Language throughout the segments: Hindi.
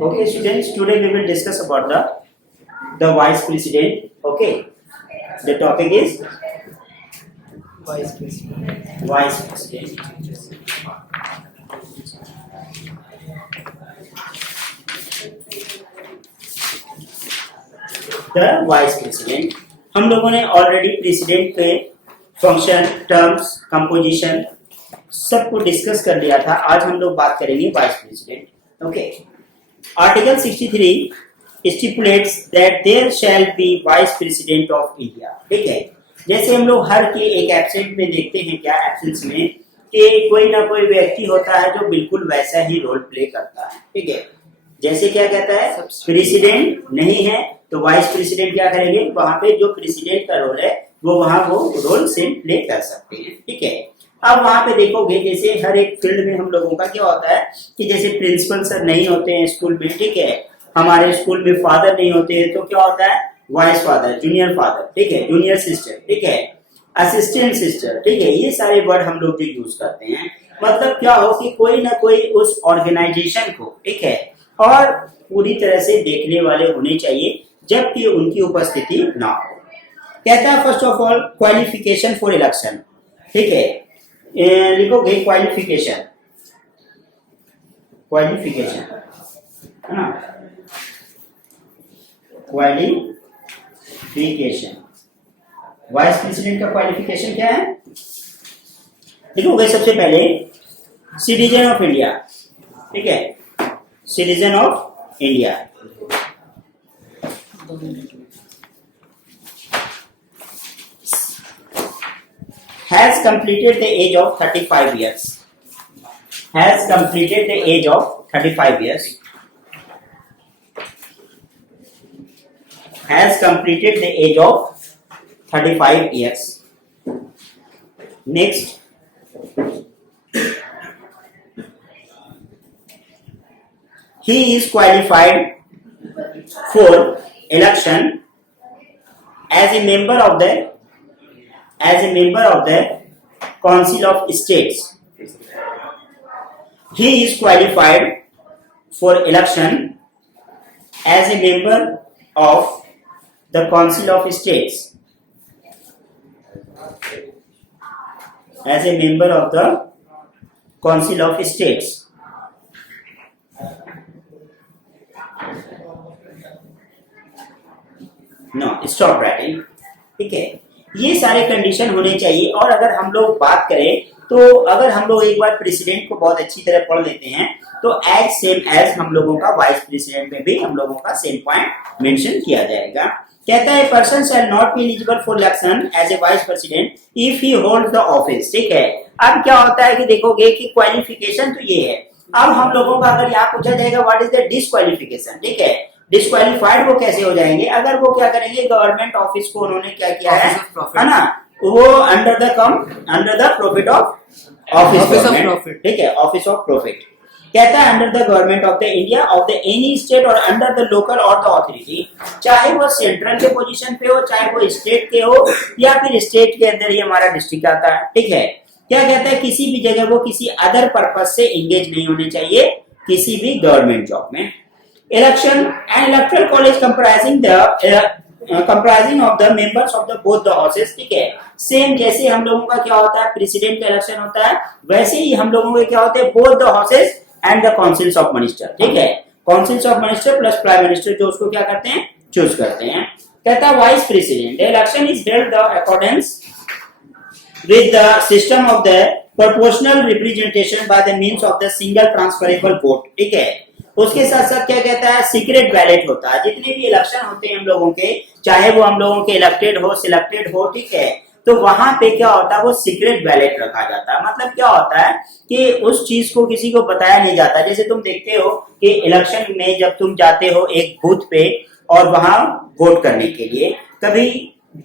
Okay, students, today we will discuss about the vice president. Okay, the topic is Vice President. vice president. The vice president. हम लोगों ने ऑलरेडी प्रेसिडेंट के फंक्शन, टर्म्स, कंपोजिशन सबको डिस्कस कर लिया था. आज हम लोग बात करेंगे vice president. Okay, article 63 stipulates that there shall be vice president of India. ठीक है, जैसे हम लोग हर के एक एब्सेंट में देखते हैं, क्या एब्सेंस में कि कोई ना कोई व्यक्ति होता है जो बिल्कुल वैसा ही रोल प्ले करता है. ठीक है, जैसे क्या कहता है, प्रेसिडेंट नहीं है तो वाइस प्रेसिडेंट क्या करेंगे, वहां पे जो प्रेसिडेंट का रोल है वो वहां वो रोल सेम प्ले कर सकते हैं. ठीक है, अब वहां पे देखोगे जैसे हर एक फील्ड में हम लोगों का क्या होता है कि जैसे प्रिंसिपल सर नहीं होते हैं स्कूल में. ठीक है, हमारे स्कूल में फादर नहीं होते हैं तो क्या होता है, वाइस फादर, जूनियर फादर. ठीक है, जूनियर सिस्टर. ठीक है, असिस्टेंट सिस्टर. ठीक है, ये सारे वर्ड हम लोग जो यूज करते हैं, मतलब क्या हो कि कोई ना कोई उस ऑर्गेनाइजेशन को, ठीक है, और पूरी तरह से देखने वाले होने चाहिए जबकि उनकी उपस्थिति ना हो. कहता है first of all qualification for election. ठीक है, लिखोगे क्वालिफिकेशन, क्वालिफिकेशन है ना, क्वालिफिकेशन. वाइस प्रेसिडेंट का क्वालिफिकेशन क्या है, लिखोगे सबसे पहले सिटीजन ऑफ इंडिया. ठीक है, citizen of India. Has completed the age of 35 years. Has completed the age of 35 years. Has completed the age of 35 years. Next. He is qualified for election as a member of the Council of States. He is qualified for election as a member of the Council of States. As a member of the Council of States. No, stop writing. ठीक है, ये सारे कंडीशन होने चाहिए. और अगर हम लोग बात करें तो अगर हम लोग एक बार प्रेसिडेंट को बहुत अच्छी तरह पढ़ लेते हैं तो एज सेम एज हम लोगों का वाइस प्रेसिडेंट में भी हम लोगों का सेम पॉइंट मेंशन किया जाएगा. कहता है person shall not be eligible for election as a vice president if he hold the office. ठीक है, अब क्या होता है कि देखोगे कि क्वालिफिकेशन तो ये है. अब हम लोगों का अगर यहाँ पूछा जाएगा व्हाट इज द डिसक्वालिफिकेशन. ठीक है, डिस्क्वालीफाइड वो कैसे हो जाएंगे, अगर वो क्या करेंगे, गवर्नमेंट ऑफिस को उन्होंने क्या किया है ना, वो under the profit of office. ठीक है, ऑफिस ऑफ प्रॉफिट. कहता है under the government of the India of the any state और अंडर द लोकल और द अथॉरिटी. चाहे वो सेंट्रल के पोजीशन पे हो, चाहे वो स्टेट के हो, या फिर स्टेट के अंदर ही हमारा डिस्ट्रिक्ट आता है. ठीक है, क्या कहता है, किसी भी जगह वो किसी अदर पर्पज से एंगेज नहीं होने चाहिए किसी भी गवर्नमेंट जॉब में. Election and electoral college comprising of the members of the both the houses. ठीक है, सेम जैसे हम लोगों का क्या होता है, प्रेसिडेंट का इलेक्शन होता है, वैसे ही हम लोगों के क्या होते हैं, both the houses and the councils of minister. ठीक है, councils of minister plus prime minister जो उसको क्या करते हैं, चूज करते हैं. कहता है vice president election is held the accordance with the system of the proportional representation by the means of the single transferable vote. ठीक है, उसके साथ साथ क्या कहता है, सीक्रेट बैलेट होता है. जितने भी इलेक्शन होते हैं हम लोगों के, चाहे वो हम लोगों के इलेक्टेड हो, सिलेक्टेड हो, ठीक है, तो वहां पे क्या होता है, वो सीक्रेट बैलेट रखा जाता है. मतलब क्या होता है कि उस चीज को किसी को बताया नहीं जाता. जैसे तुम देखते हो कि इलेक्शन में जब तुम जाते हो एक बूथ पे और वहां वोट करने के लिए, कभी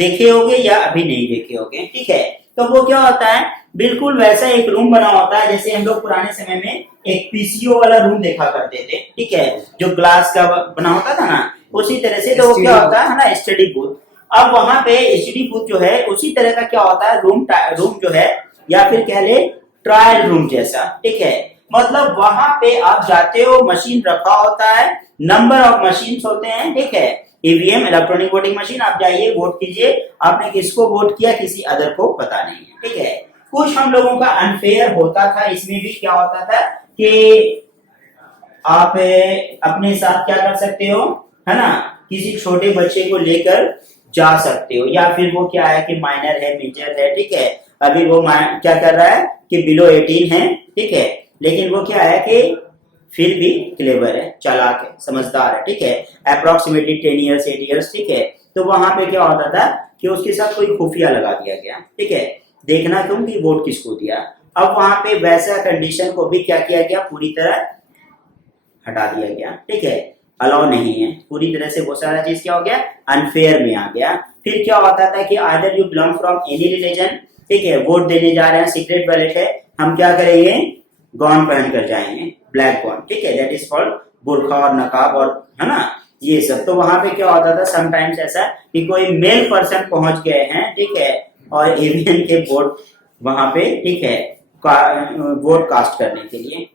देखे होगे या अभी नहीं देखे होगे. ठीक है, तो वो क्या होता है, बिल्कुल वैसा एक रूम बना होता है जैसे हम लोग पुराने समय में एक पीसीओ वाला रूम देखा करते थे. ठीक है, जो ग्लास का बना होता था ना, उसी तरह से. तो वो क्या होता है ना, स्टडी बूथ. अब वहां पे स्टडी बूथ जो है उसी तरह का क्या होता है, रूम जो है, या फिर कह ले ट्रायल रूम जैसा. ठीक है, मतलब वहां पे आप जाते हो, मशीन रखा होता है, नंबर ऑफ मशीन होते हैं, ठीक है, ईवीएम इलेक्ट्रॉनिक वोटिंग मशीन, आप जाइए वोट कीजिए, आपने किसको वोट किया किसी अदर को पता नहीं है, ठीक है। कुछ हम लोगों का अनफेयर होता था, इसमें भी क्या होता था कि आप अपने साथ क्या कर सकते हो, है ना, किसी छोटे बच्चे को लेकर जा सकते हो, या फिर वो क्या है कि माइनर है, मेजर है, ठीक है, अभी वो क्या कर रहा है कि बिलो 18 है, ठीक है, लेकिन वो क्या है कि फिर भी क्लेवर है, चालाक है, समझदार है, ठीक है, अप्रोक्सीमेटली 10 इयर्स 8 इयर्स, ठीक है। तो वहां पे क्या होता था कि उसके साथ कोई खुफिया लगा दिया गया, ठीक है, देखना तुम कि वोट किसको दिया। अब वहां पे वैसा कंडीशन को भी क्या किया गया, पूरी तरह हटा दिया गया, ठीक है, अलाउ नहीं है पूरी तरह से, वो सारा चीज क्या हो गया, अनफेयर में आ गया। फिर क्या होता था कि either you belong from any religion, ठीक है, वोट देने जा रहे हैं, सीक्रेट बैलेट है, हम क्या करेंगे, गॉन पहन कर जाएंगे, ब्लैक गॉन, ठीक है, दैट इज कॉल्ड बुरखा और नकाब, और है ना ये सब। तो वहां पे क्या होता था समटाइम्स ऐसा कि कोई मेल पर्सन पहुंच गए हैं, ठीक है, और एवियन के वोट वहां पे, ठीक है, वोट कास्ट करने के लिए।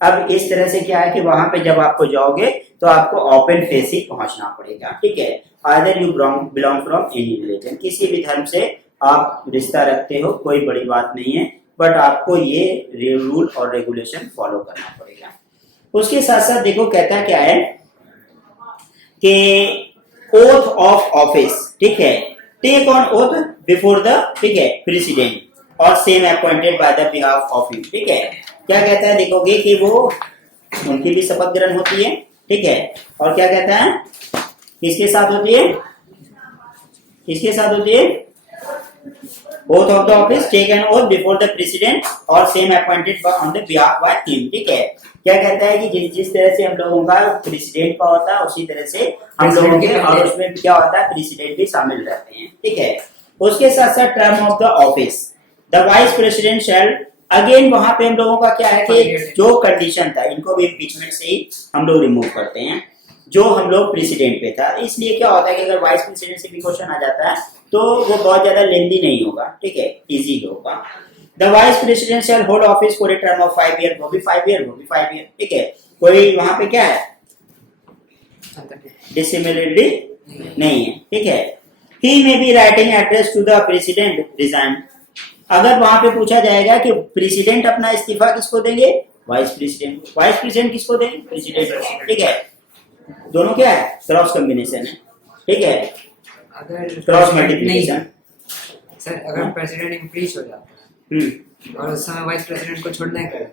अब इस तरह से क्या है कि वहां पे जब आपको जाओगे तो आपको ओपन फेस ही पहुंचना पड़ेगा, ठीक है, either you belong from any religion, किसी भी धर्म से आप रिश्ता रखते हो, कोई बड़ी बात नहीं है, बट आपको ये रूल और रेगुलेशन फॉलो करना पड़ेगा। उसके साथ साथ देखो कहता क्या है कि ओथ ऑफ ऑफिस, ठीक है, take on oath before the, ठीक है, प्रेसिडेंट और same appointed by the behalf of you, ठीक है। क्या कहता है, देखोगे कि वो उनकी भी शपथ ग्रहण होती है, ठीक है, और क्या कहता है, किसके साथ होती है, किसके साथ होती है, oath of the office take an oath before the president और same appointed on the behalf by him, ठीक है। क्या कहता है कि जिस तरह से हम लोगों का प्रेसिडेंट का होता है उसी तरह से हम लोगों के, और उसमें क्या होता है प्रेसिडेंट भी शामिल रहते हैं, ठीक है। उसके साथ साथ term of the office, the vice president shell, again वहां पे हम लोगों का क्या है कि जो कंडीशन था इनको भी इम्पीचमेंट से ही हम लोग रिमूव करते हैं, जो हम लोग प्रेसिडेंट पे था। इसलिए क्या होता है कि अगर वाइस प्रेसिडेंट से भी क्वेश्चन आ जाता है तो वो बहुत ज्यादा लेंदी नहीं होगा, ठीक है, इजी होगा। The vice president shall hold office for a term of 5 year, वो भी 5 ईयर, वो भी 5 ईयर, ठीक है, कोई वहां पे क्या है डिसिमिलरिटी नहीं है, ठीक है। He may be writing address to the president resign, अगर वहां पे पूछा जाएगा कि प्रेसिडेंट अपना इस्तीफा किसको देंगे, वाइस प्रेसिडेंट, वाइस प्रेसिडेंट किसको देंगे, प्रेसिडेंट, ठीक है, दोनों क्या है क्रॉस कॉम्बिनेशन है, ठीक है, अगर क्रॉस मल्टीप्लिकेशन। सर अगर प्रेसिडेंट इंक्रीज हो जाता है और उस समय वाइस प्रेसिडेंट को छोड़ना है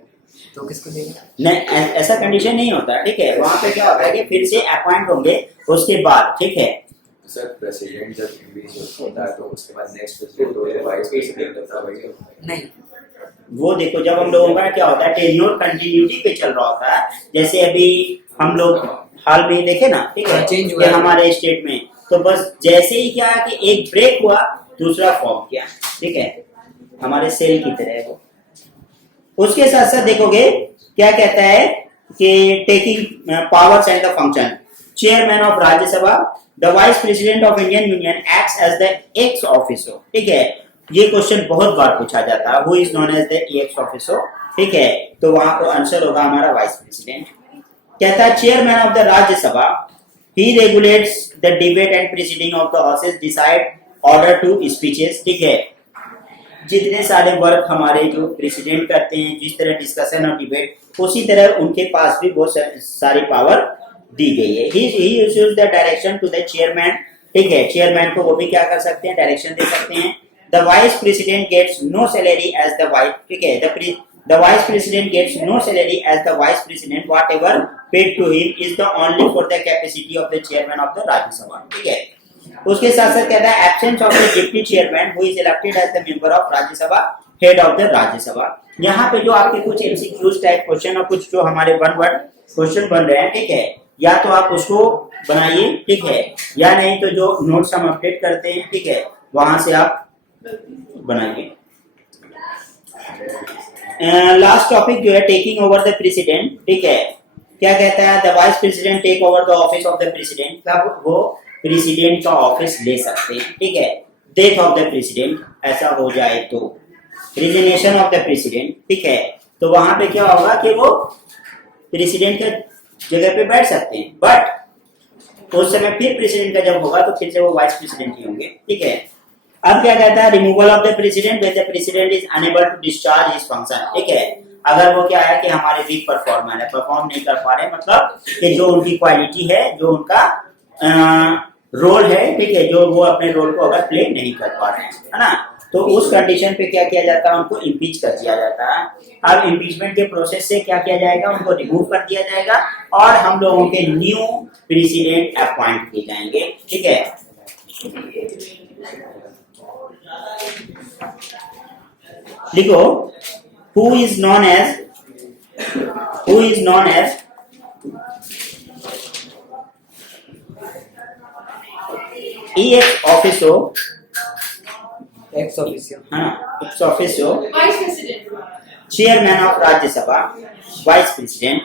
तो किसको देगा, नहीं ऐसा कंडीशन नहीं होता, ठीक है, वहां पे क्या होता है कि फिर से अपॉइंट होंगे उसके बाद, ठीक है। सर प्रेसिडेंट जब इंक्रीज होता है तो उसके बाद नेक्स्ट प्रेसिडेंट और वाइस प्रेसिडेंट होता है, नहीं वो देखो जब हम लोगों का क्या होता है टेन्योर कंटिन्यूटी पे चल रहा होता है, जैसे अभी हम लोग हाल में देखे ना, ठीक है, चेंज कि हमारे स्टेट में तो बस जैसे ही क्या है कि एक ब्रेक हुआ दूसरा फॉर्म किया, ठीक है, हमारे सेल की तरह है वो। उसके साथ साथ देखोगे क्या कहता है कि taking powers and the function, chairman of Rajya Sabha, the vice president of Indian union acts as the ex officer, ठीक है, ये क्वेश्चन बहुत बार पूछा जाता है, who is known as the ex officer, ठीक है, तो वहां को आंसर होगा हमारा वाइस प्रेसिडेंट। कहता है chairman of the Rajya Sabha, he regulates the debate and presiding of the houses, decide order to speeches, ठीक है, जितने सारे वर्क हमारे जो प्रेसिडेंट करते हैं, जिस तरह डिस्कशन और डिबेट, उसी तरह उनके पास भी बहुत सारी पावर दी गई है। He issues the direction to the chairman, ठीक है, चेयरमैन को वो भी क्या कर सकते हैं, डायरेक्शन दे सकते हैं। The vice president gets no salary as the vice, ठीक है, the vice president gets no salary as the vice president, whatever paid to him is the only for the capacity of the chairman of the Rajya Sabha, ठीक है। उसके साथ साथ कहता है absence of the deputy chairman who is elected as the member of Rajya Sabha, head of the Rajya Sabha. यहाँ पे जो आपके कुछ एमसीक्यूज टाइप क्वेश्चन और कुछ जो हमारे वन वर्ड क्वेश्चन बन रहे हैं, ठीक है, या तो आप उसको बनाइए, ठीक है, या नहीं तो जो नोट्स हम अपडेट करते हैं, ठीक है, वहां से आप बनाइए। लास्ट टॉपिक जो है टेकिंग ओवर द प्रेसिडेंट, ठीक है, क्या कहता है the vice president take over the office of the president, तब वो प्रेसिडेंट का ऑफिस ले सकते हैं, ठीक है, डेथ ऑफ द प्रेसिडेंट ऐसा हो जाए तो, रिजिग्नेशन ऑफ द प्रेसिडेंट, ठीक है, तो वहां पे क्या होगा कि वो प्रेसिडेंट के जगह पे बैठ सकते हैं, बट उस समय फिर प्रेसिडेंट का जब होगा तो फिर से वो वाइस प्रेसिडेंट ही होंगे, ठीक है। अब क्या कहता है, removal of the president when the president is unable to discharge his function, ठीक है। अगर वो क्या है कि हमारे वीक परफॉर्मर है, परफॉर्म नहीं कर पा रहे, मतलब कि जो उनकी क्वालिटी है, जो उनका रोल है, ठीक है, जो वो अपने रोल को अगर प्ले नहीं कर पा रहे हैं, है ना, तो उस कंडीशन पे क्या किया जाता है, उनको इम्पीच कर दिया जाता है। अब इम्पीचमेंट के प्रोसेस से क्या किया जाएगा, उनको रिमूव कर दिया जाएगा और हम लोगों के न्यू प्रेसिडेंट अपॉइंट किए जाएंगे, ठीक है। लिखो, who is known as ex officio, ex officio, हाँ, ex officio Vice President. Chairman of Rajya Sabha, vice president,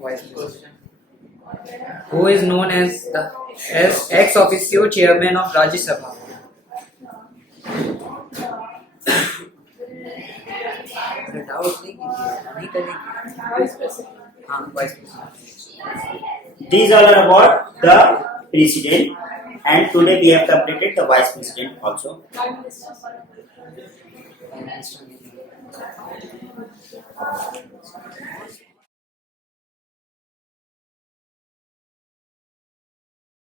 vice president, who is known as the ex officio chairman of Rajya Sabha. Doubt नहीं करेंगे, Vice President. हाँ vice president. these all are about the president, and today we have completed the vice president also. Prime Minister. Prime Minister.